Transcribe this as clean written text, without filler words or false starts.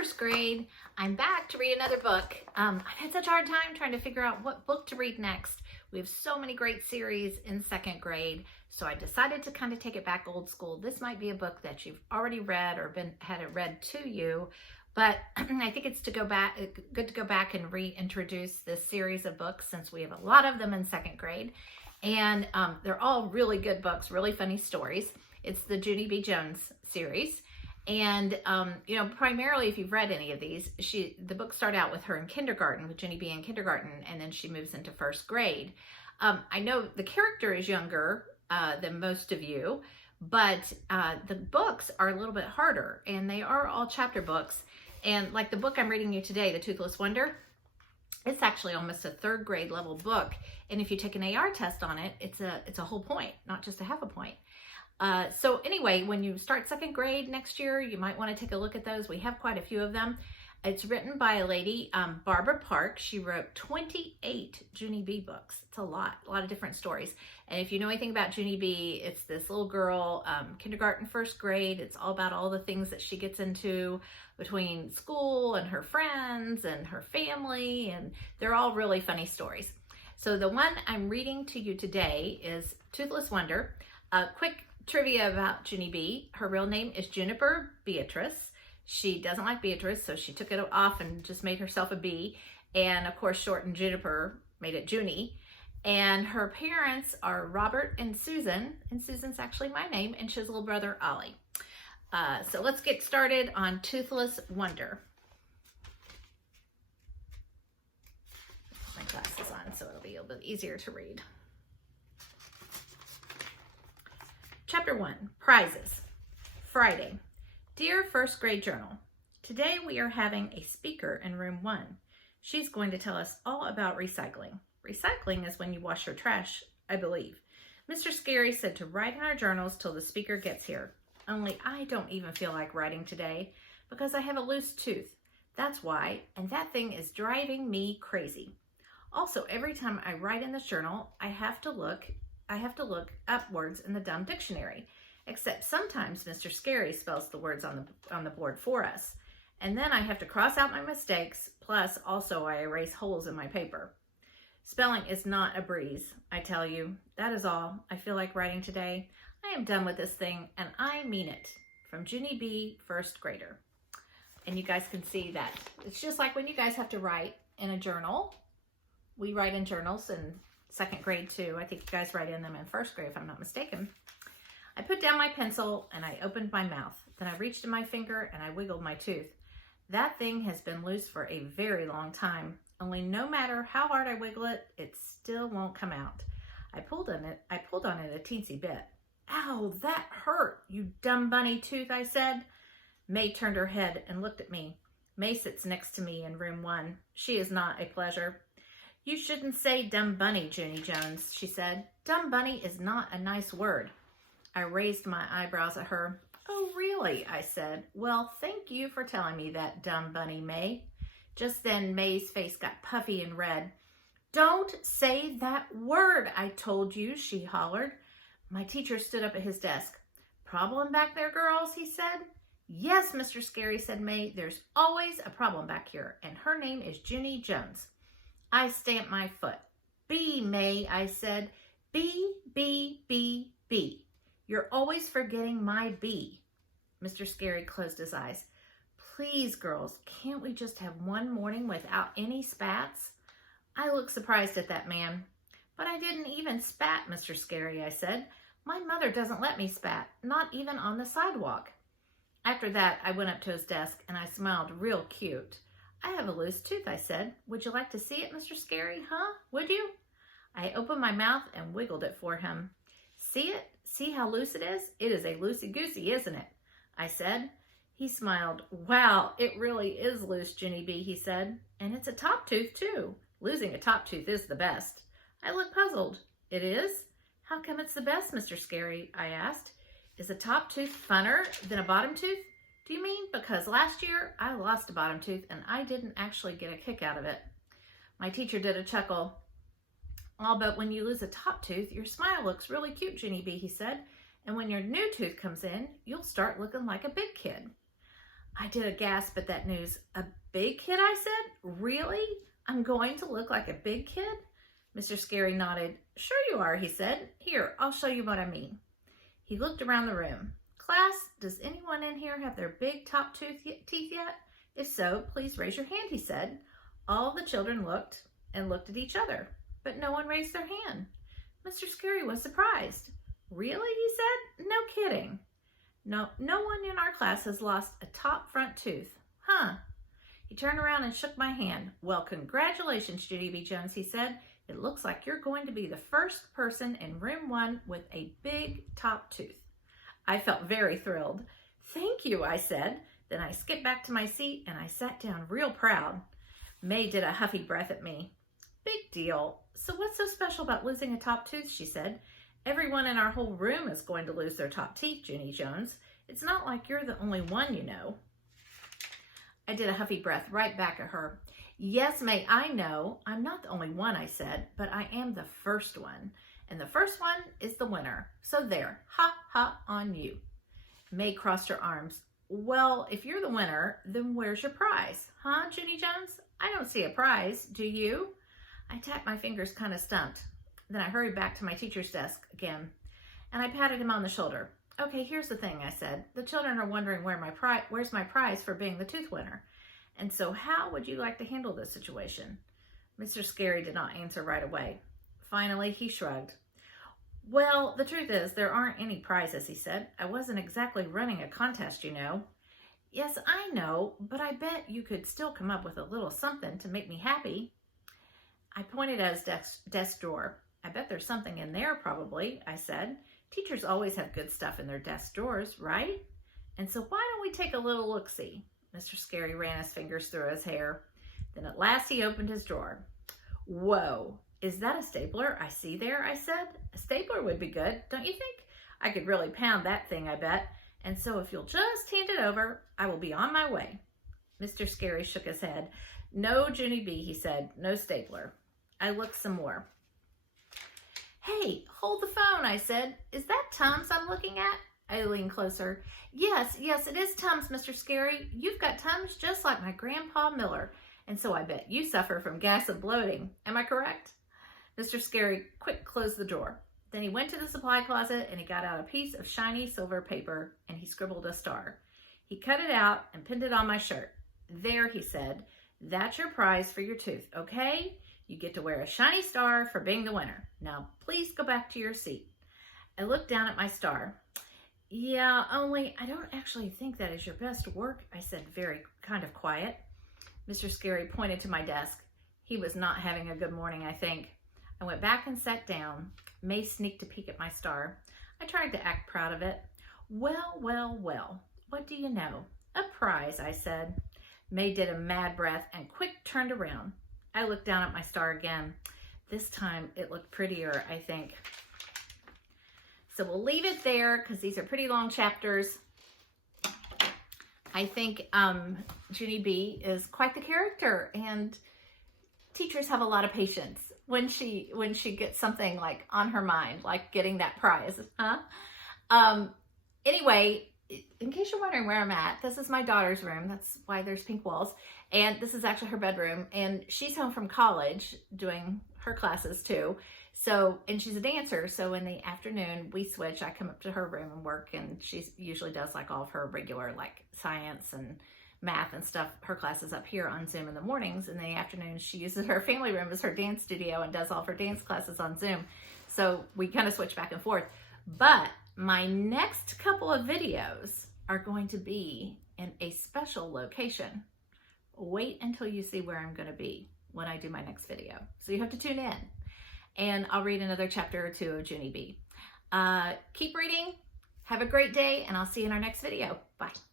first grade. I'm back to read another book. I've had such a hard time trying to figure out what book to read next. We have so many great series in second grade, so I decided to kind of take it back old school. This might be a book that you've already read or had it read to you, but I think it's good to go back and reintroduce this series of books since we have a lot of them in second grade. And they're all really good books, really funny stories. It's the Junie B. Jones series. And, primarily if you've read any of these, the book started out with her in kindergarten, with Junie B in kindergarten, and then she moves into first grade. I know the character is younger than most of you, but the books are a little bit harder, and they are all chapter books. And like the book I'm reading you today, The Toothless Wonder, it's actually almost a third grade level book. And if you take an AR test on it, it's a whole point, not just a half a point. So anyway, when you start second grade next year, you might want to take a look at those. We have quite a few of them. It's written by a lady, Barbara Park. She wrote 28 Junie B books. It's a lot of different stories. And if you know anything about Junie B, it's this little girl, kindergarten, first grade. It's all about all the things that she gets into between school and her friends and her family. And they're all really funny stories. So the one I'm reading to you today is Toothless Wonder. Quick trivia about Junie B. Her real name is Juniper Beatrice. She doesn't like Beatrice, so she took it off and just made herself a B. And of course, shortened Juniper, made it Junie. And her parents are Robert and Susan Susan's actually my name, and she has a little brother, Ollie. So let's get started on Toothless Wonder. Put my glasses on so it'll be a little bit easier to read. Chapter 1, Prizes. Friday. Dear First Grade Journal, today we are having a speaker in room 1. She's going to tell us all about recycling. Recycling is when you wash your trash, I believe. Mr. Scary said to write in our journals till the speaker gets here. Only I don't even feel like writing today because I have a loose tooth. That's why, and that thing is driving me crazy. Also, every time I write in this journal, I have to look up words in the dumb dictionary, except sometimes Mr. Scary spells the words on the board for us. And then I have to cross out my mistakes, plus also I erase holes in my paper. Spelling is not a breeze, I tell you. That is all I feel like writing today. I am done with this thing, and I mean it. From Junie B, first grader. And you guys can see that. It's just like when you guys have to write in a journal. We write in journals in second grade too. I think you guys write in them in first grade if I'm not mistaken. I put down my pencil and I opened my mouth. Then I reached in my finger and I wiggled my tooth. That thing has been loose for a very long time. Only no matter how hard I wiggle it, it still won't come out. I pulled on it a teensy bit. Ow, that hurt, you dumb bunny tooth, I said. May turned her head and looked at me. May sits next to me in room 1. She is not a pleasure. You shouldn't say dumb bunny, Junie Jones, she said. Dumb bunny is not a nice word. I raised my eyebrows at her. Oh, really? I said. Well, thank you for telling me that, dumb bunny, May. Just then, May's face got puffy and red. Don't say that word, I told you, she hollered. My teacher stood up at his desk. Problem back there, girls, he said. Yes, Mr. Scary, said May. There's always a problem back here, and her name is Junie Jones. I stamped my foot. B, May, I said. B, B, B, B. You're always forgetting my B. Mr. Scary closed his eyes. Please, girls, can't we just have one morning without any spats? I looked surprised at that man. But I didn't even spat, Mr. Scary, I said. My mother doesn't let me spat, not even on the sidewalk. After that, I went up to his desk and I smiled real cute. I have a loose tooth, I said. Would you like to see it, Mr. Scary, huh? Would you? I opened my mouth and wiggled it for him. See it? See how loose it is? It is a loosey-goosey, isn't it? I said. He smiled. Wow, it really is loose, Junie B, he said. And it's a top tooth, too. Losing a top tooth is the best. I looked puzzled. It is? How come it's the best, Mr. Scary? I asked. Is a top tooth funner than a bottom tooth? Do you mean because last year I lost a bottom tooth and I didn't actually get a kick out of it? My teacher did a chuckle. Oh, but when you lose a top tooth, your smile looks really cute, Junie B, he said. And when your new tooth comes in, you'll start looking like a big kid. I did a gasp at that news. A big kid, I said. Really? I'm going to look like a big kid? Mr. Scary nodded. Sure you are, he said. Here, I'll show you what I mean. He looked around the room. Class, does anyone in here have their big top teeth yet? If so, please raise your hand, he said. All the children looked and looked at each other, but no one raised their hand. Mr. Scary was surprised. Really, he said? No kidding. No one in our class has lost a top front tooth. Huh. He turned around and shook my hand. Well, congratulations, Junie B. Jones, he said. It looks like you're going to be the first person in room 1 with a big top tooth. I felt very thrilled. Thank you, I said. Then I skipped back to my seat and I sat down real proud. May did a huffy breath at me. Big deal. So what's so special about losing a top tooth, she said. Everyone in our whole room is going to lose their top teeth, Junie Jones. It's not like you're the only one, you know. I did a huffy breath right back at her. Yes, May, I know. I'm not the only one, I said, but I am the first one. And the first one is the winner. So there, ha, ha on you. May crossed her arms. Well, if you're the winner, then where's your prize? Huh, Junie Jones? I don't see a prize. Do you? I tapped my fingers kind of stumped. Then I hurried back to my teacher's desk again, and I patted him on the shoulder. Okay, here's the thing, I said. The children are wondering where's my prize for being the tooth winner. And so how would you like to handle this situation? Mr. Scary did not answer right away. Finally, he shrugged. Well, the truth is, there aren't any prizes, he said. I wasn't exactly running a contest, you know. Yes, I know, but I bet you could still come up with a little something to make me happy. I pointed at his desk drawer. I bet there's something in there, probably, I said. Teachers always have good stuff in their desk drawers, right? And so why don't we take a little look-see? Mr. Scary ran his fingers through his hair. Then at last he opened his drawer. Whoa, is that a stapler I see there, I said. A stapler would be good, don't you think? I could really pound that thing, I bet. And so if you'll just hand it over, I will be on my way. Mr. Scary shook his head. No, Junie B., he said, no stapler. I looked some more. Hey, hold the phone, I said. Is that Tums I'm looking at? I leaned closer. Yes, it is Tums, Mr. Scary. You've got Tums just like my Grandpa Miller. And so I bet you suffer from gas and bloating. Am I correct? Mr. Scary quick closed the door. Then he went to the supply closet and he got out a piece of shiny silver paper and he scribbled a star. He cut it out and pinned it on my shirt. There, he said, that's your prize for your tooth, okay? You get to wear a shiny star for being the winner. Now, please go back to your seat. I looked down at my star. Yeah, only I don't actually think that is your best work, I said, very kind of quiet. Mr. Scary pointed to my desk. He was not having a good morning, I think. I went back and sat down. May sneaked a peek at my star. I tried to act proud of it. Well, what do you know? A prize, I said. May did a mad breath and quick turned around. I looked down at my star again. This time it looked prettier, I think. So we'll leave it there because these are pretty long chapters. I think Junie B is quite the character, and teachers have a lot of patience when she gets something like on her mind, like getting that prize. Anyway, in case you're wondering where I'm at, this is my daughter's room. That's why there's pink walls. And this is actually her bedroom. And she's home from college doing her classes too. So, and she's a dancer. So in the afternoon, we switch. I come up to her room and work. And she usually does like all of her regular like science and math and stuff. Her classes up here on Zoom in the mornings. In the afternoon, she uses her family room as her dance studio and does all of her dance classes on Zoom. So we kind of switch back and forth. But my next couple of videos are going to be in a special location. Wait until you see where I'm going to be when I do my next video. So you have to tune in. And I'll read another chapter or two of Junie B. Keep reading. Have a great day, and I'll see you in our next video. Bye.